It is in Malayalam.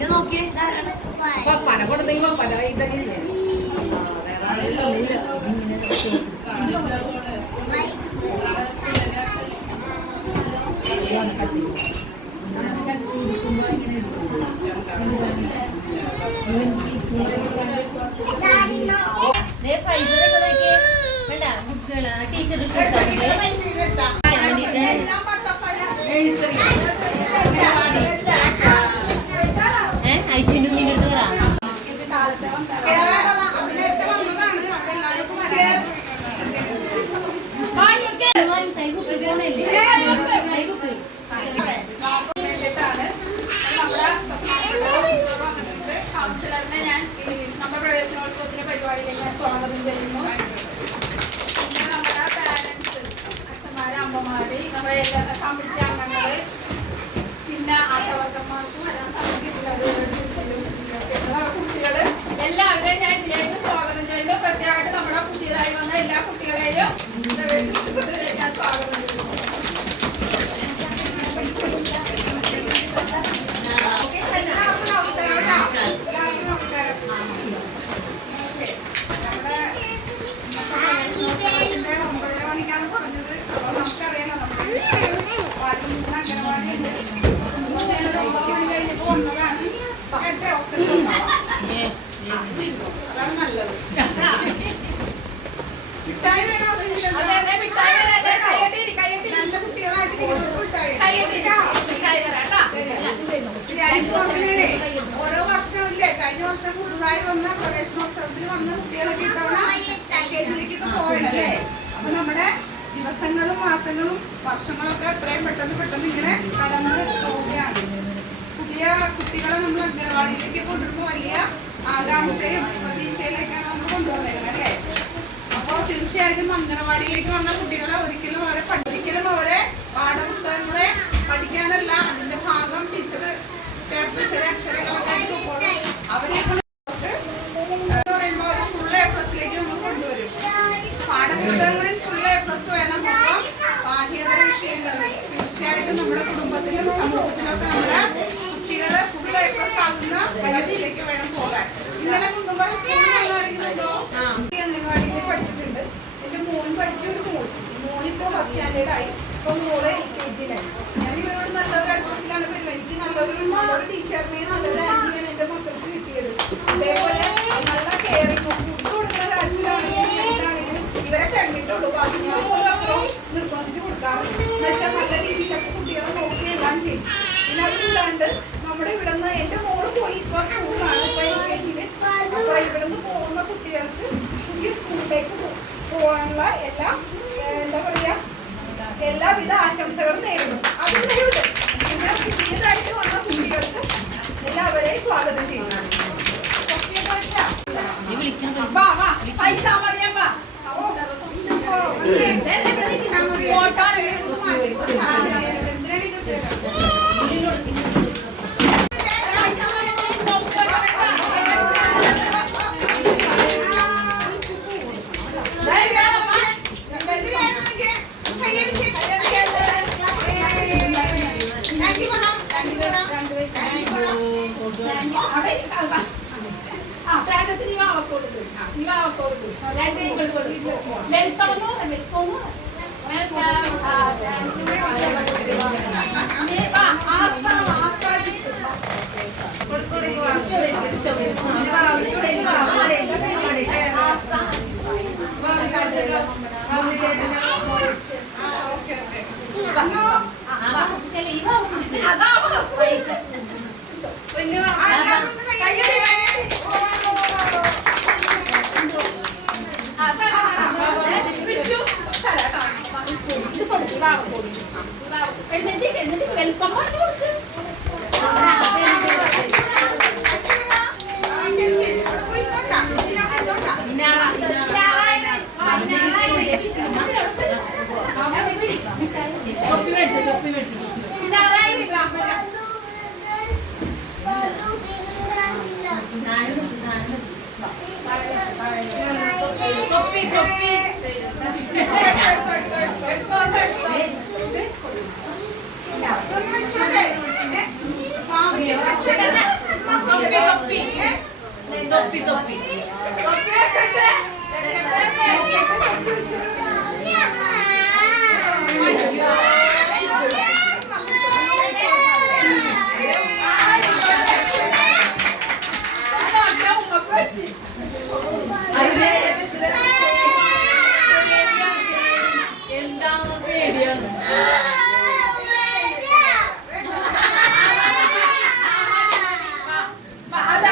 പിന്നെ നോക്കിയേ പപ്പനെ കൊടുത്തെങ്കിൽ പപ്പന കൈ തന്നെയില്ലേ വേറെ ആളില്ല. ടീച്ചർ അയച്ചിട്ട് നിന്റെ അടുത്ത് വരാം. കൗൺസിലറിനെ ഞാൻ നമ്മുടെ പ്രവേശനോത്സവത്തിലെ പരിപാടിയിലേക്ക് ഞാൻ സ്വാഗതം ചെയ്യുന്നു. പിന്നെ നമ്മുടെ പാരൻസ്, അച്ഛന്മാര്, അമ്മമാര്, നമ്മുടെ എല്ലാ കമ്മിറ്റി അംഗങ്ങള്, പിന്നെ ആശാവർക്കന്മാർക്കും കുട്ടികള് എല്ലാവരെയും ഞാൻ ഇതിലേക്ക് സ്വാഗതം ചെയ്യുന്നു. പ്രത്യേകമായിട്ട് നമ്മുടെ പുതിയതായി വന്ന എല്ലാ കുട്ടികളെയും പ്രവേശനോത്സവത്തിലേക്ക് ഞാൻ സ്വാഗതം ചെയ്യുന്നു. നമുക്കറിയാലോ നമ്മുടെ അംഗനവാടി കഴിഞ്ഞപ്പോ വന്നതാണ്. അതാണ് നല്ലത്. മിഠായി വേണം, നല്ല കുട്ടികളായിട്ട് ഓരോ വർഷമില്ലേ, കഴിഞ്ഞ വർഷം പുതുതായി വന്ന പ്രവേശനോത്സവത്തിൽ വന്ന കുട്ടികളൊക്കെ ഇത്തവണ LKG പോയതല്ലേ. അപ്പൊ നമ്മുടെ ദിവസങ്ങളും മാസങ്ങളും വർഷങ്ങളൊക്കെ എത്രയും പെട്ടെന്ന് ഇങ്ങനെ കടന്നു പോവുകയാണ്. പുതിയ കുട്ടികളെ നമ്മൾ അംഗനവാടിയിലേക്ക് കൊണ്ടുവരുമ്പോൾ വലിയ ആകാംക്ഷയും പ്രതീക്ഷയിലേക്കാണ് നമ്മൾ കൊണ്ടുവന്നിരുന്നത് അല്ലേ. അപ്പോൾ തീർച്ചയായിട്ടും അംഗനവാടിയിലേക്ക് വന്ന കുട്ടികളെ ഒരിക്കലും അവരെ പാഠപുസ്തകങ്ങളെ പഠിക്കാനല്ല, അതിന്റെ ഭാഗം ടീച്ചർ ചേർത്ത് ചില അക്ഷരങ്ങളൊക്കെ അവരെ പറയുമ്പോൾ ഒരു ഫുൾ A+ നമ്മൾ കൊണ്ടുവരും. പാഠപുസ്തകങ്ങളിൽ ഫുൾ A+ വേണം. അപ്പം പാഠ്യേതര വിഷയങ്ങളിൽ തീർച്ചയായിട്ടും നമ്മുടെ കുടുംബത്തിലും സമൂഹത്തിലൊക്കെ നമ്മുടെ കുട്ടികളെ ഫുൾ A+ ആകുന്ന തലത്തിലേക്ക് വേണം പോകാൻ. ഇന്നലെ കുന്നുംപുറം സ്കൂളിൽ ആരെങ്കിലുണ്ടോ? അംഗനവാടിയിൽ പഠിച്ചിട്ടുണ്ട്. എന്റെ മോൻ പഠിച്ച ഒരു മോനിപ്പോ ഫസ്റ്റ് സ്റ്റാൻഡേർഡായി. ഇപ്പൊ മോള് LKG-യിലായി. ഞാൻ ഇവരോട് നല്ലൊരു അടുപ്പത്തിലാണ് വരുന്നത്. എനിക്ക് നല്ലൊരു ടീച്ചറിനെ, നല്ലൊരു ആന്റിയാണ് എന്റെ മക്കൾക്ക് കിട്ടിയത്. അതേപോലെ നല്ല കെയറിങ്, ഫുഡ് കൊടുക്കുന്ന കാര്യത്തിലാണെങ്കിലും ഇവരെ കഴിഞ്ഞിട്ടുള്ളൂ. ബാക്കി ഞാൻ പോലും നിർബന്ധിച്ച് കൊടുക്കാറുണ്ട്. എന്നുവെച്ചാൽ നല്ല രീതിയിലൊക്കെ കുട്ടികളെ നോക്കി എല്ലാം ചെയ്യും. പിന്നെ അതില്ലാണ്ട് നമ്മുടെ ഇവിടെ നിന്ന് എന്റെ മോള് പോയി ഇപ്പൊ സ്കൂളിലാണ്, ഇപ്പൊ LKG-യില്. അപ്പൊ ഇവിടെ നിന്ന് പോകുന്ന കുട്ടികൾക്ക് പുതിയ സ്കൂളിലേക്ക് പോകാനുള്ള എന്താ പറയാ, എല്ലാവിധ ആശംസകളും നേരുന്നു. അതിനുണ്ട് പിന്നെ പുതിയതായിട്ട് വന്ന കുട്ടികൾക്ക് എല്ലാവരെയും സ്വാഗതം ചെയ്യുന്നു. പൈസ വെൽക്കം തൊപ്പി തൊപ്പി എന്താണ് പേടിയാണ് അത്